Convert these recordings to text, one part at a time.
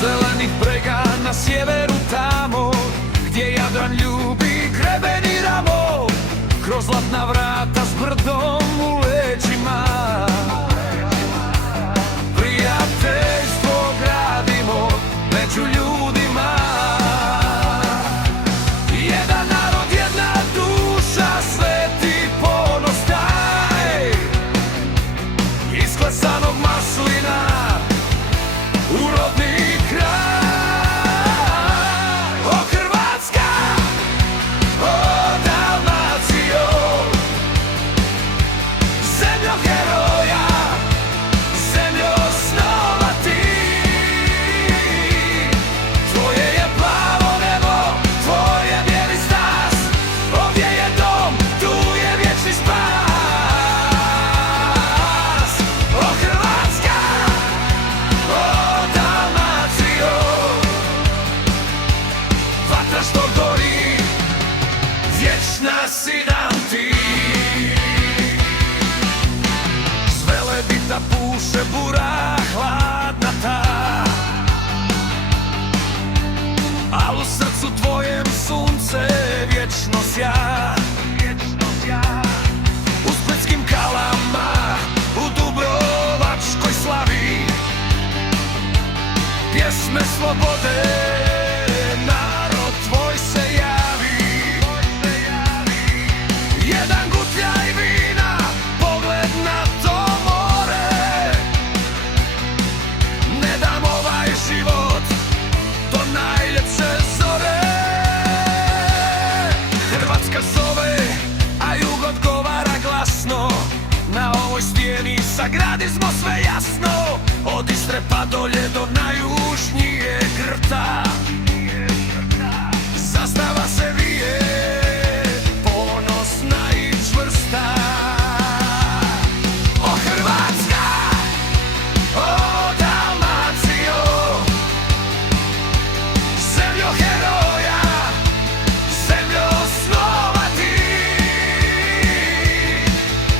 Zelenih brega na sjeveru tamo gdje Jadran ljubi greben i ramo, kroz zlatna vrata s brdom u leđima. Prijateljstvo gradimo među ljudima. Jedan narod, jedna duša, sveti ponos taj isklesanog maslina u rodni kraj. O Hrvatska, o Dalmacijo, zemljo heroja, zemljo snova ti. Tvoje je plavo nebo, tvoj je bijeli stas, ovdje je dom, tu je vječni spas. O Hrvatska, što gori, vječna si nam ti. S Velebita puše bura hladna ta, al u srcu tvojem sunce vječno sja. U splitskim kalama, u dubrovačkoj slavi, pjesme slobode tvoj se javi. Jedan gutljaj vina, pogled na to more. Ne dam ovaj život do najljepše zore. Hrvatska zove, a jug odgovara glasno. Na ovoj stijeni sagradizmo sve jasno, od Istre pa dolje do najjužnije grta. Zastava se vije, ponosna i čvrsta. O Hrvatska, o Dalmacijo, zemljo heroja, zemljo snova ti.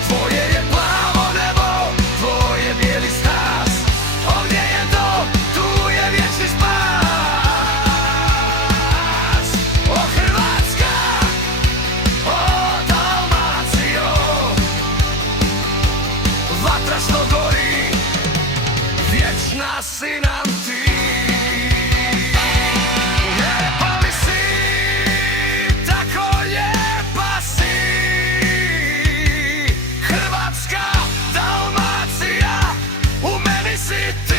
Tvoje je plavo nebo, tvoj je bijeli stas, ovdje je dom, tu je vječni spas. Što gori, vječna si nam ti. Lijepa li si, tako lijepa si. Hrvatska, Dalmacija, u meni si ti.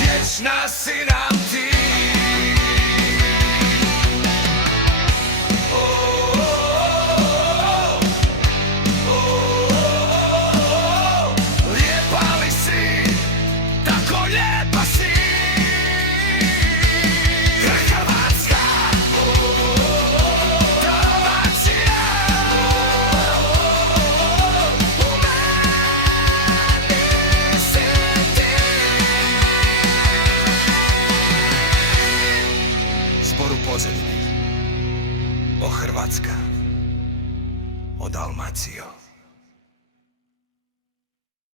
Vječna si nam ti. Lijepa li si, tako lijepa si. Hrvatska, Dalmacija, u meni si ti. Zbor u pozadini. O Hrvatska, o Dalmacijo.